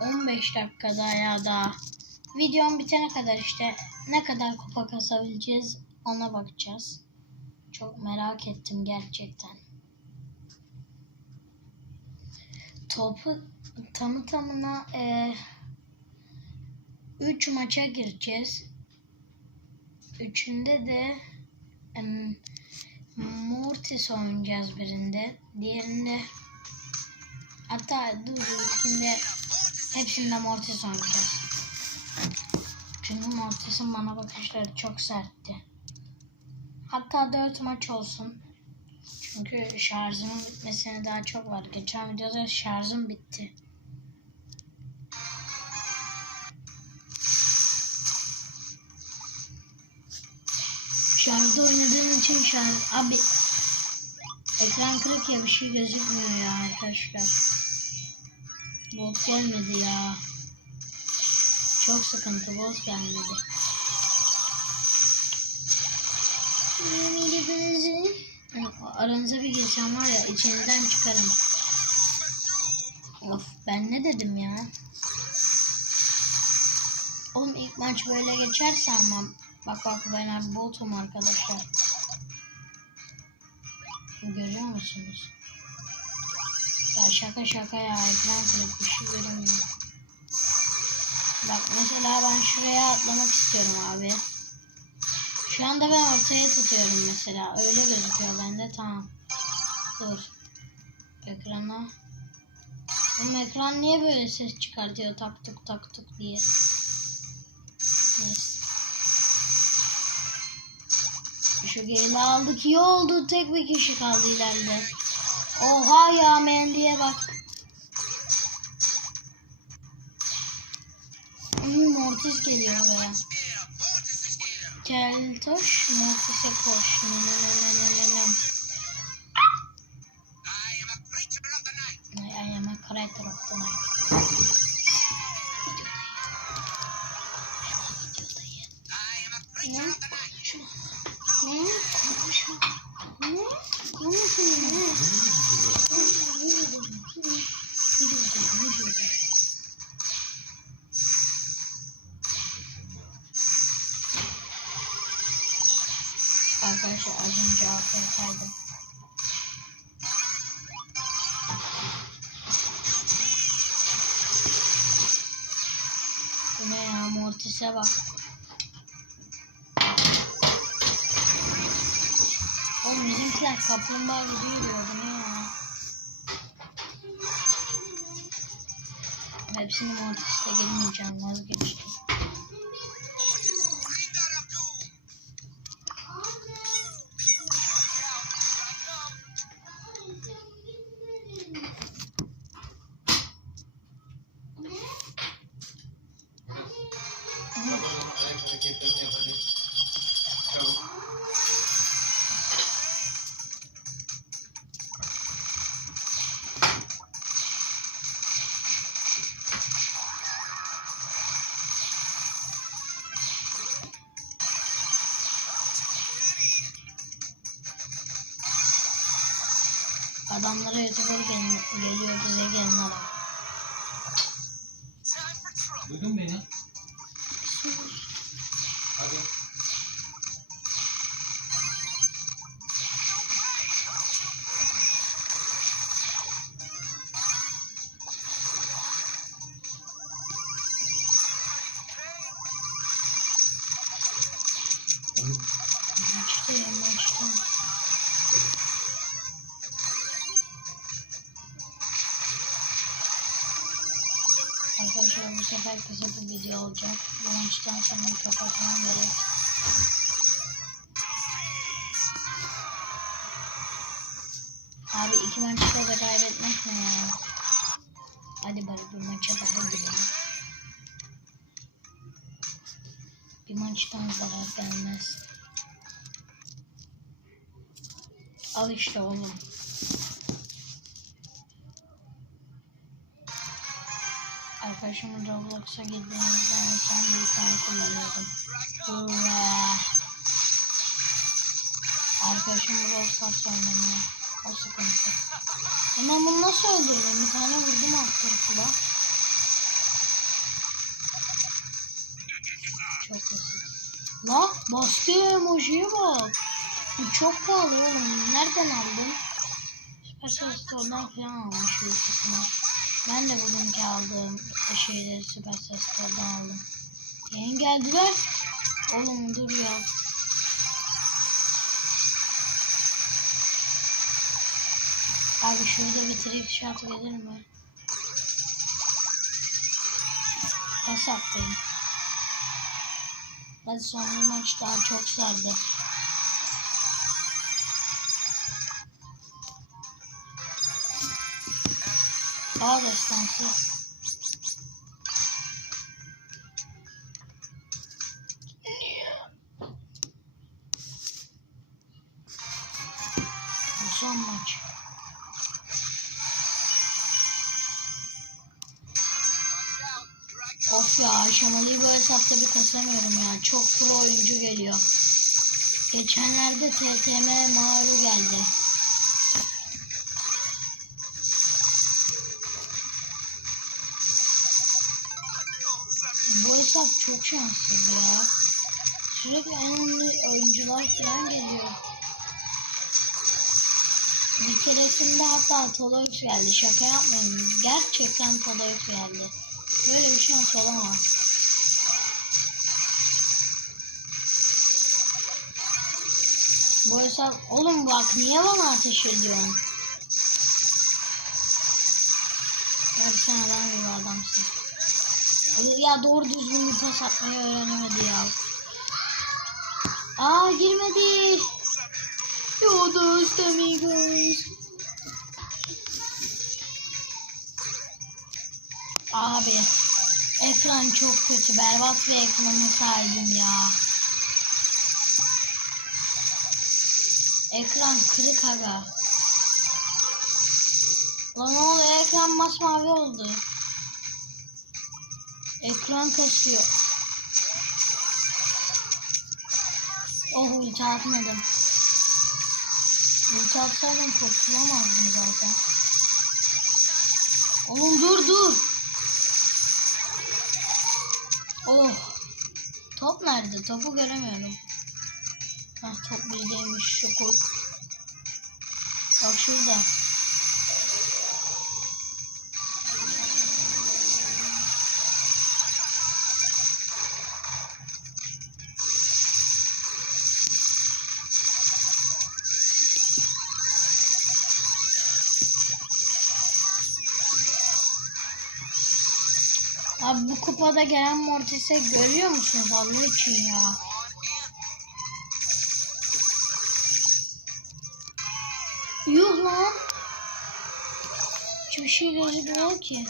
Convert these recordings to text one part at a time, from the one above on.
15 dakikada ya da videom bitene kadar işte ne kadar kupa kasabileceğiz ona bakacağız. Çok merak ettim gerçekten. Topu tamı tamına 3 maça gireceğiz. Üçünde de em, Mortis oynayacağız birinde. Diğerinde hatta dur ilkinde hepsinde Mortis oynayacağız. Çünkü Mortis'in bana bakışları çok sertti. Hatta 4 maç olsun. Çünkü şarjımın bitmesine daha çok var. Geçen videoda şarjım bitti. Şarjda oynadığım için şarj... Abi ekran kırık ya bir şey gözükmüyor ya arkadaşlar. Bot gelmedi ya. Çok sıkıntı bot gelmedi. Aranıza bir girsem var ya içinizden çıkarım. Of ben ne dedim ya? Oğlum ilk maç böyle geçerse ama bak bak ben botum arkadaşlar. Görüyor musunuz? Ya şaka şaka ya ekran kırık bir şey göremiyorum. Bak mesela ben şuraya atlamak istiyorum abi. Şu anda ben ortaya tutuyorum mesela. Öyle gözüküyor bende tamam. Dur. Ekrana. Oğlum ekran niye böyle ses çıkartıyor tak tuk tak tuk diye. Neyse. Şu geri aldık iyi oldu. Tek bir kişi kaldı ileride. Oha ya Mendy'ye bak. Hmm, Mortis geliyor be. Gel toş, Mortis'e koş. Ne ne ne ne ne ne ne. I am a creator of the night. Ne? Ne? Konuşma. Ne? Konuşma ne? Önce AFK'ydım. Bu ne ya Mortis'e bak. Oğlum bizimkiler kaplumbağa gibi yürüyor bu ne ya? Hepsini Mortis'te girmeyeceğim vazgeçtim. Adamlara YouTuber gel geliyor bize gelin adam. Duydun beni? Sefer kısa bir video olacak. Bu maçtan sonra kapatmam gerek. Abi iki maçta da kaybetmek ne ya? Hadi bari bir maça daha girelim. Bir maçtan zarar gelmez. Al işte oğlum. Arkadaşımın Roblox'a girdiğimizden öten bilgisayar kullanıyordum. Uğra. Arkadaşım Roblox oynamıyor. O sıkıntı. Ama bunu nasıl öldürdüm? Bir tane vurdum attım kula. Çok basit. La bastı emojiye bak. Bu çok pahalı oğlum. Nereden aldın? Süper Store'dan falan almış. Yurtasına. Ben de bugünkü aldığım şeyleri Supercell Store'dan aldım. Yayın geldiler. Oğlum dur ya. Abi şurada bir trick shot gelir mi? Pas attım. Hadi son maç daha çok sardı. A destansı. Bu son maç. Of ya aşamalıyı bu hesapta bir kasamıyorum ya. Çok pro oyuncu geliyor. Geçenlerde TTM Maru geldi. Çok şanssız ya. Sürekli ünlü oyuncular falan geliyor. Bir keresinde hatta Tolox geldi. Şaka yapmıyorum. Gerçekten Tolox geldi. Böyle bir şans olamaz. Bu hesap... Oğlum bak niye bana ateş ediyorsun? Ya sen adam gibi adamsın. Ya doğru düzgün bir pas atmayı öğrenemedi ya. Aa girmedi. Yo dost amigos. Abi ekran çok kötü. Berbat bir ekranı sahibim ya. Ekran kırık aga. Lan oluyor? Ekran masmavi oldu. Ekran kasıyor. Oh ulti atmadım. Ulti atsaydım kurtulamazdım zaten. Oğlum dur dur. Oh. Top nerede? Topu göremiyorum. Hah top bizdeymiş. Şokur. Bak şurada. Abi bu kupada gelen Mortis'e görüyor musunuz Allah için ya? Yuh lan. Hiçbir şey gözükmüyor ki.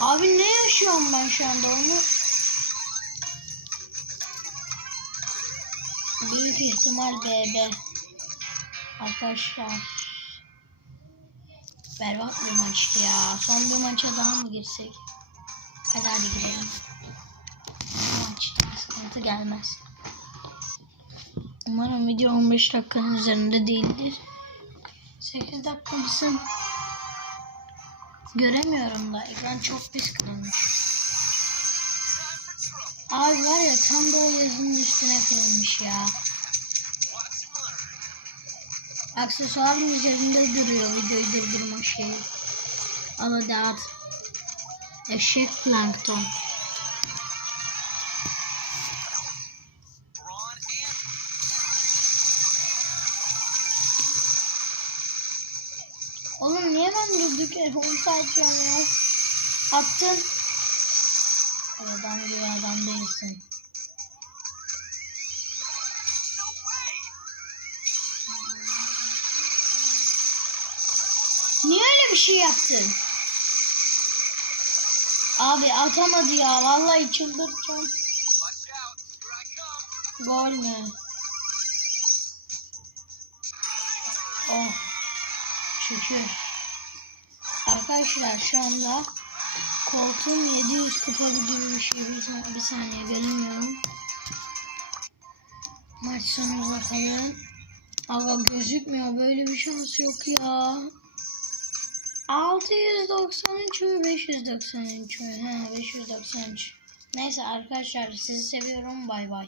Abi ne yaşıyorum ben şu anda onu? Büyük ihtimal BB. Arkadaşlar. Berbat bir maçtı ya. Son bir maça daha mı girsek? Hadi hadi girelim. Bu sıkıntı gelmez. Umarım video 15 dakikanın üzerinde değildir. 8 dakika mısın? Göremiyorum da. Ekran çok pis kırılmış. Abi var ya tam da o yazının üstüne kırılmış ya. Aksesuarın üzerinde duruyor videoyu durdurma şeyi. Al hadi at. Eşek plankton. Oğlum niye ben durduk yere ulti açıyorum ya? Attın. Adam gibi adam değilsin. Bir şey yaptın? Abi atamadı ya. Vallahi çıldıracağım. Gol mü? Oh. Şükür. Arkadaşlar şu anda koltuğum 700 kupa gibi bir şey. Bir, sa- bir saniye göremiyorum. Maç sonu bakalım. Ama gözükmüyor. Böyle bir şans yok ya. 693 mü 593 mü? Ha 593. Neyse arkadaşlar sizi seviyorum. Bay bay.